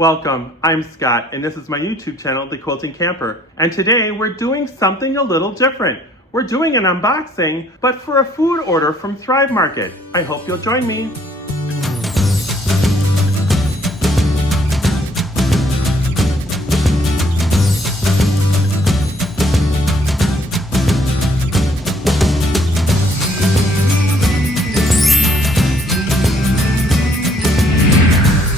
Welcome, I'm Scott, and this is my YouTube channel, The Quilting Camper. And today we're doing something a little different. We're doing an unboxing, but for a food order from Thrive Market. I hope you'll join me.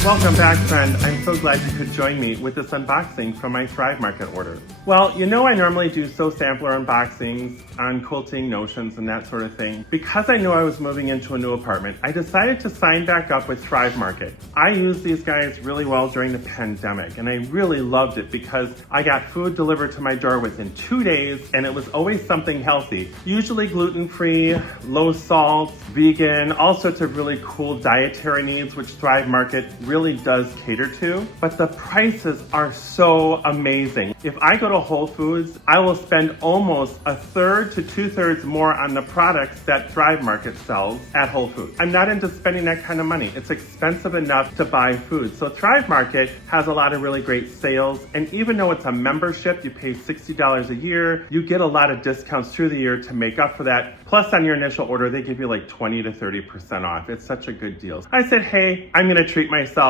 Welcome back, friend. I'm so glad you could join me with this unboxing from my Thrive Market order. Well, you know I normally do sampler unboxings on quilting notions and that sort of thing. Because I knew I was moving into a new apartment, I decided to sign back up with Thrive Market. I used these guys really well during the pandemic, and I really loved it because I got food delivered to my door within 2 days, and it was always something healthy. Usually gluten-free, low salt, vegan, all sorts of really cool dietary needs, which Thrive Market really does cater to, but the prices are so amazing. If I go to Whole Foods, I will spend almost a third to 2/3 more on the products that Thrive Market sells at Whole Foods. I'm not into spending that kind of money. It's expensive enough to buy food. So Thrive Market has a lot of really great sales, and even though it's a membership, you pay $60 a year, you get a lot of discounts through the year to make up for that. Plus on your initial order, they give you like 20 to 30% off. It's such a good deal. I said, hey, I'm gonna treat myself.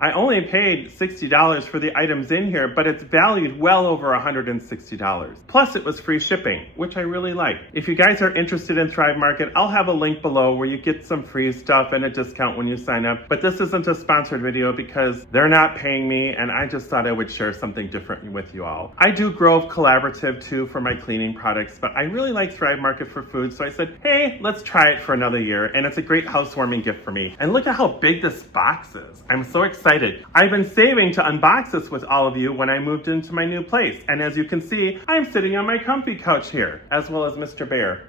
I only paid $60 for the items in here, but it's valued well over $160. Plus it was free shipping, which I really like. If you guys are interested in Thrive Market, I'll have a link below where you get some free stuff and a discount when you sign up. But this isn't a sponsored video because they're not paying me, and I just thought I would share something different with you all. I do Grove Collaborative too for my cleaning products, but I really like Thrive Market for food, so I said, hey, let's try it for another year, and it's a great housewarming gift for me. And look at how big this box is. I'm so excited. I've been saving to unbox this with all of you when I moved into my new place. And as you can see, I'm sitting on my comfy couch here, as well as Mr. Bear.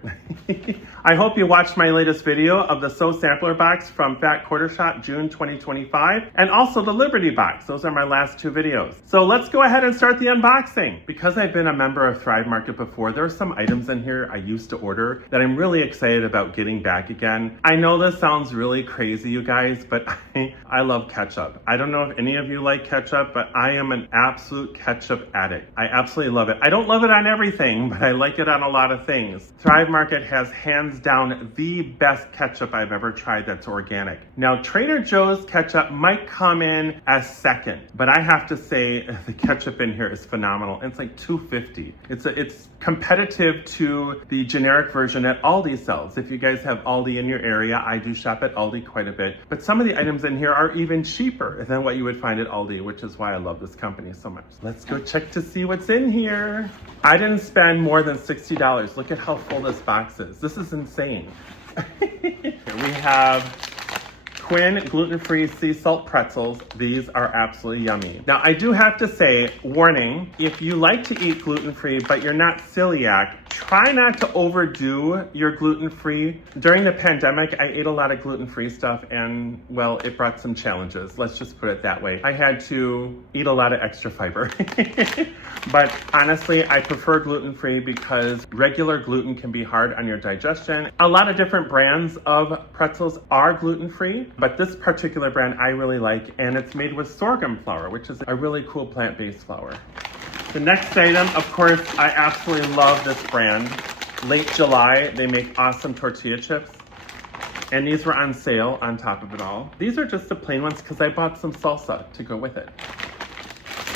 I hope you watched my latest video of the sampler box from Fat Quarter Shop, June 2025, and also the Liberty box. Those are my last two videos. So let's go ahead and start the unboxing. Because I've been a member of Thrive Market before, there are some items in here I used to order that I'm really excited about getting back again. I know this sounds really crazy, you guys, but I love ketchup. I don't know if any of you like ketchup, but I am an absolute ketchup addict. I absolutely love it. I don't love it on everything, but I like it on a lot of things. Thrive Market has hands down the best ketchup I've ever tried that's organic. Now, Trader Joe's ketchup might come in as second, but I have to say the ketchup in here is phenomenal. It's like $2.50. It's competitive to the generic version that Aldi sells. If you guys have Aldi in your area, I do shop at Aldi quite a bit, but some of the items in here are even cheaper than what you would find at Aldi, which is why I love this company so much. Let's go check to see what's in here. I didn't spend more than $60. Look at how full this box is. This is insane. Here we have Quinn gluten-free sea salt pretzels. These are absolutely yummy. Now I do have to say, warning, if you like to eat gluten-free but you're not celiac, try not to overdo your gluten-free. During the pandemic, I ate a lot of gluten-free stuff and, well, it brought some challenges. Let's just put it that way. I had to eat a lot of extra fiber. But honestly, I prefer gluten-free because regular gluten can be hard on your digestion. A lot of different brands of pretzels are gluten-free, but this particular brand I really like, and it's made with sorghum flour, which is a really cool plant-based flour. The next item, of course, I absolutely love this brand. Late July, they make awesome tortilla chips. And these were on sale on top of it all. These are just the plain ones because I bought some salsa to go with it.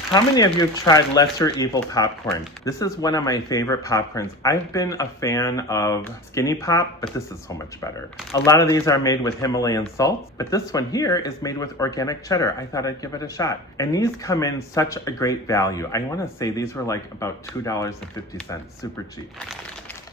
How many of you have tried Lesser Evil popcorn? This is one of my favorite popcorns. I've been a fan of Skinny Pop, but this is so much better. A lot of these are made with Himalayan salt, but this one here is made with organic cheddar. I thought I'd give it a shot. And these come in such a great value. I want to say these were like about $2.50, super cheap.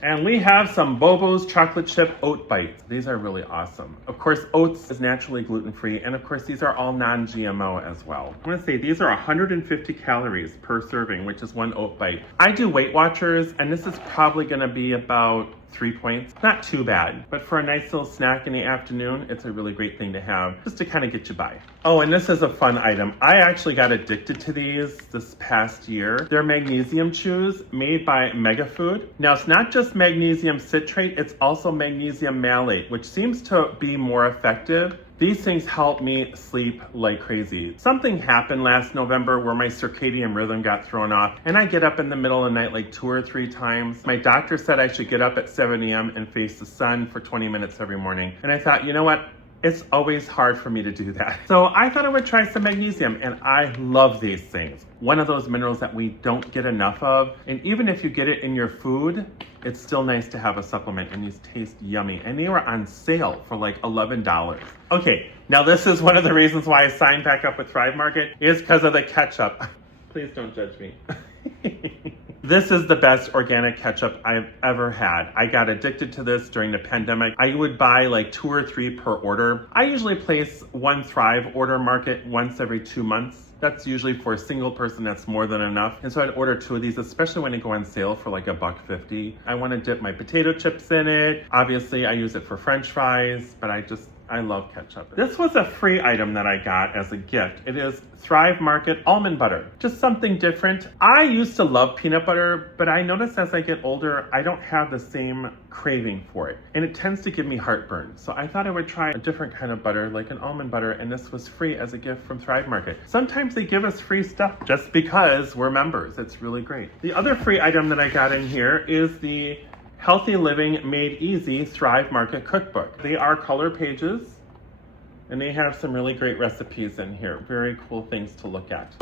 And we have some Bobo's chocolate chip oat bites. These are really awesome. Of course, oats is naturally gluten-free, and of course, these are all non-GMO as well. I wanna say these are 150 calories per serving, which is one oat bite. I do Weight Watchers, and this is probably gonna be about 3 points. Not too bad, but for a nice little snack in the afternoon, it's a really great thing to have just to kind of get you by. Oh, and this is a fun item. I actually got addicted to these this past year. They're magnesium chews made by Mega Food. Now, it's not just magnesium citrate, it's also magnesium malate, which seems to be more effective These things help me sleep like crazy. Something happened last November where my circadian rhythm got thrown off, and I get up in the middle of the night like 2 or 3 times. My doctor said I should get up at 7 a.m. and face the sun for 20 minutes every morning. And I thought, you know what? It's always hard for me to do that. So I thought I would try some magnesium, and I love these things. One of those minerals that we don't get enough of, and even if you get it in your food, it's still nice to have a supplement, and these taste yummy. And they were on sale for like $11. Okay, now this is one of the reasons why I signed back up with Thrive Market, is because of the ketchup. Please don't judge me. This is the best organic ketchup I've ever had. I got addicted to this during the pandemic. I would buy like 2 or 3 per order. I usually place one Thrive order market once every 2 months. That's usually for a single person, that's more than enough. And so I'd order 2 of these, especially when they go on sale for like $1.50. I want to dip my potato chips in it. Obviously I use it for French fries, but I love ketchup. This was a free item that I got as a gift. It is Thrive Market almond butter. Just something different. I used to love peanut butter, but I noticed as I get older, I don't have the same craving for it. And it tends to give me heartburn. So I thought I would try a different kind of butter, like an almond butter, and this was free as a gift from Thrive Market. Sometimes they give us free stuff just because we're members. It's really great. The other free item that I got in here is the Healthy Living Made Easy Thrive Market Cookbook. They are color pages, and they have some really great recipes in here. Very cool things to look at.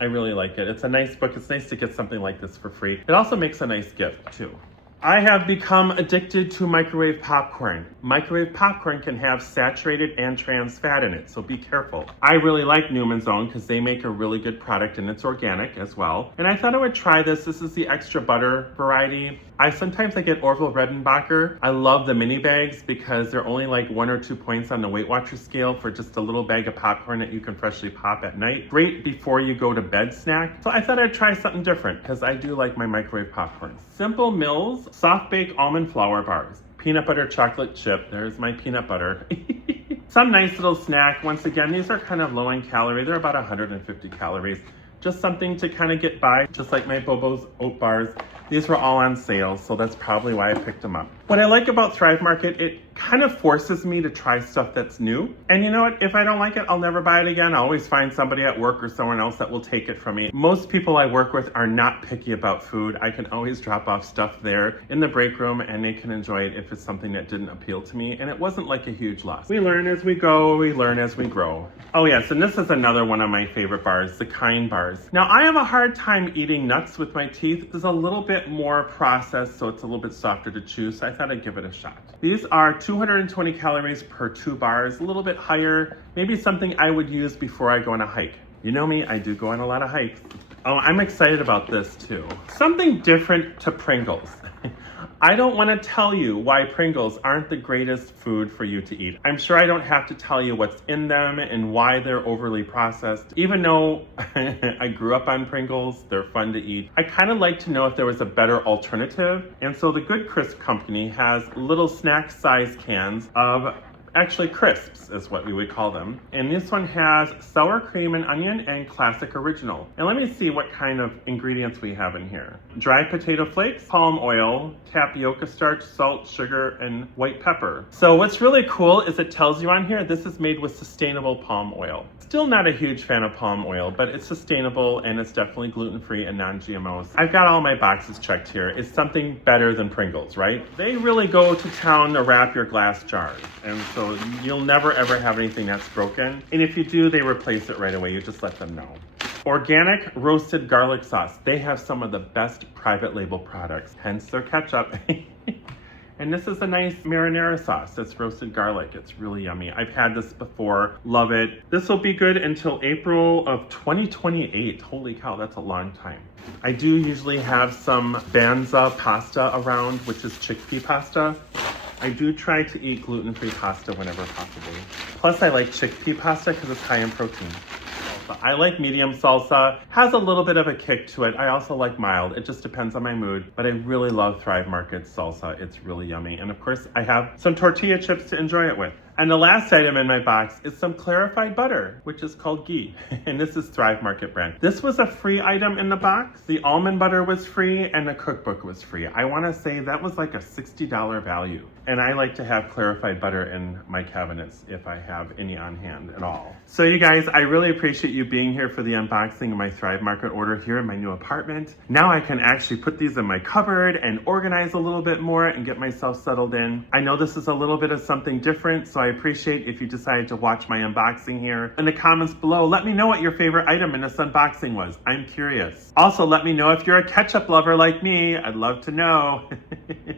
I really like it. It's a nice book. It's nice to get something like this for free. It also makes a nice gift too. I have become addicted to microwave popcorn. Microwave popcorn can have saturated and trans fat in it, so be careful. I really like Newman's Own because they make a really good product and it's organic as well. And I thought I would try this. This is the extra butter variety. Sometimes I get Orville Redenbacher. I love the mini bags because they're only like 1 or 2 points on the Weight Watchers scale for just a little bag of popcorn that you can freshly pop at night. Great before you go to bed snack. So I thought I'd try something different because I do like my microwave popcorn. Simple Mills soft bake almond flour bars. Peanut butter chocolate chip. There's my peanut butter. Some nice little snack. Once again, these are kind of low in calorie. They're about 150 calories. Just something to kind of get by, just like my Bobo's oat bars. These were all on sale, so that's probably why I picked them up. What I like about Thrive Market, it kind of forces me to try stuff that's new. And you know what? If I don't like it, I'll never buy it again. I'll always find somebody at work or someone else that will take it from me. Most people I work with are not picky about food. I can always drop off stuff there in the break room and they can enjoy it if it's something that didn't appeal to me. And it wasn't like a huge loss. We learn as we go, we learn as we grow. Oh yes, and this is another one of my favorite bars, the Kind bars. Now I have a hard time eating nuts with my teeth. It's a little bit more processed, so it's a little bit softer to chew, so I thought I'd give it a shot. These are 220 calories per 2 bars, a little bit higher, maybe something I would use before I go on a hike. You know me, I do go on a lot of hikes. Oh, I'm excited about this too. Something different to Pringles. I don't want to tell you why Pringles aren't the greatest food for you to eat. I'm sure I don't have to tell you what's in them and why they're overly processed. Even though I grew up on Pringles, they're fun to eat. I kind of like to know if there was a better alternative. And so the Good Crisp company has little snack size cans of actually crisps is what we would call them. And this one has sour cream and onion and classic original. And let me see what kind of ingredients we have in here. Dry potato flakes, palm oil, tapioca starch, salt, sugar, and white pepper. So what's really cool is it tells you on here, this is made with sustainable palm oil. Still not a huge fan of palm oil, but it's sustainable and it's definitely gluten-free and non-GMOs. I've got all my boxes checked here. It's something better than Pringles, right? They really go to town to wrap your glass jars. And so you'll never ever have anything that's broken. And if you do, they replace it right away. You just let them know. Organic roasted garlic sauce. They have some of the best private label products, hence their ketchup. And this is a nice marinara sauce. It's roasted garlic. It's really yummy. I've had this before. Love it. This will be good until April of 2028. Holy cow, that's a long time. I do usually have some Banza pasta around, which is chickpea pasta. I do try to eat gluten-free pasta whenever possible. Plus, I like chickpea pasta because it's high in protein. I like medium salsa. Has a little bit of a kick to it. I also like mild. It just depends on my mood. But I really love Thrive Market's salsa. It's really yummy. And of course, I have some tortilla chips to enjoy it with. And the last item in my box is some clarified butter, which is called ghee. And this is Thrive Market brand. This was a free item in the box. The almond butter was free and the cookbook was free. I want to say that was like a $60 value. And I like to have clarified butter in my cabinets if I have any on hand at all. So you guys, I really appreciate you being here for the unboxing of my Thrive Market order here in my new apartment. Now I can actually put these in my cupboard and organize a little bit more and get myself settled in. I know this is a little bit of something different, so I appreciate if you decided to watch my unboxing here. In the comments below, let me know what your favorite item in this unboxing was. I'm curious. Also, let me know if you're a ketchup lover like me. I'd love to know.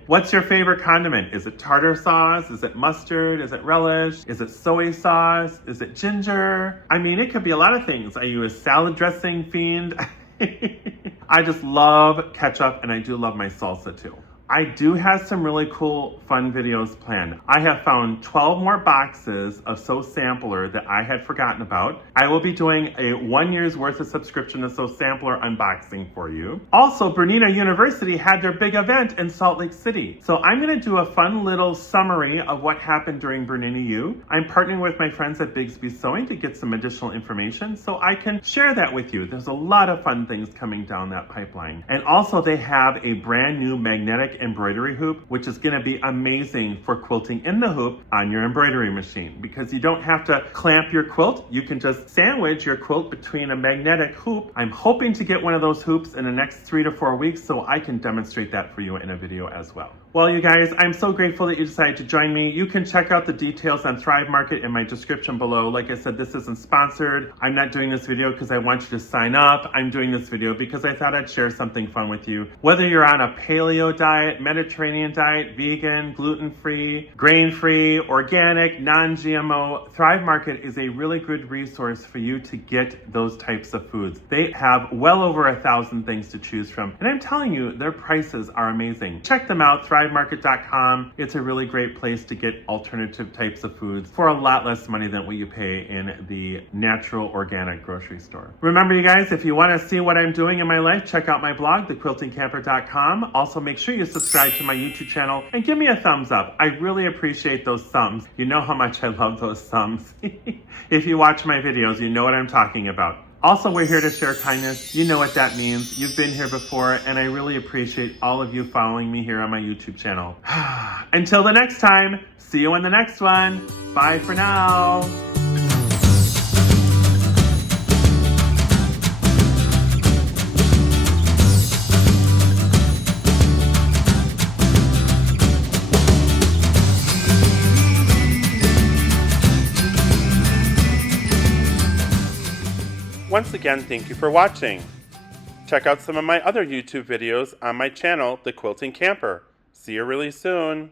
What's your favorite condiment? Is it tartar sauce? Is it mustard? Is it relish? Is it soy sauce? Is it ginger? I mean, it could be a lot of things. Are you a salad dressing fiend? I just love ketchup, and I do love my salsa too. I do have some really cool, fun videos planned. I have found 12 more boxes of So Sampler that I had forgotten about. I will be doing a 1 year's worth of subscription to So Sampler unboxing for you. Also, Bernina University had their big event in Salt Lake City. So I'm gonna do a fun little summary of what happened during Bernina U. I'm partnering with my friends at Bigsby Sewing to get some additional information so I can share that with you. There's a lot of fun things coming down that pipeline. And also they have a brand new magnetic embroidery hoop, which is going to be amazing for quilting in the hoop on your embroidery machine, because you don't have to clamp your quilt. You can just sandwich your quilt between a magnetic hoop. I'm hoping to get one of those hoops in the next 3 to 4 weeks so I can demonstrate that for you in a video as well. Well, you guys, I'm so grateful that you decided to join me. You can check out the details on Thrive Market in my description below. Like I said, this isn't sponsored. I'm not doing this video because I want you to sign up. I'm doing this video because I thought I'd share something fun with you. Whether you're on a paleo diet, Mediterranean diet, vegan, gluten-free, grain-free, organic, non-GMO, Thrive Market is a really good resource for you to get those types of foods. They have well over 1,000 things to choose from. And I'm telling you, their prices are amazing. Check them out, thrivemarket.com. It's a really great place to get alternative types of foods for a lot less money than what you pay in the natural organic grocery store. Remember, you guys, if you want to see what I'm doing in my life, check out my blog, thequiltingcamper.com. Also, make sure you subscribe to my YouTube channel and give me a thumbs up. I really appreciate those thumbs. You know how much I love those thumbs. If you watch my videos, you know what I'm talking about. Also, we're here to share kindness. You know what that means. You've been here before, and I really appreciate all of you following me here on my YouTube channel. Until the next time, see you in the next one. Bye for now. Once again, thank you for watching. Check out some of my other YouTube videos on my channel, The Quilting Camper. See you really soon.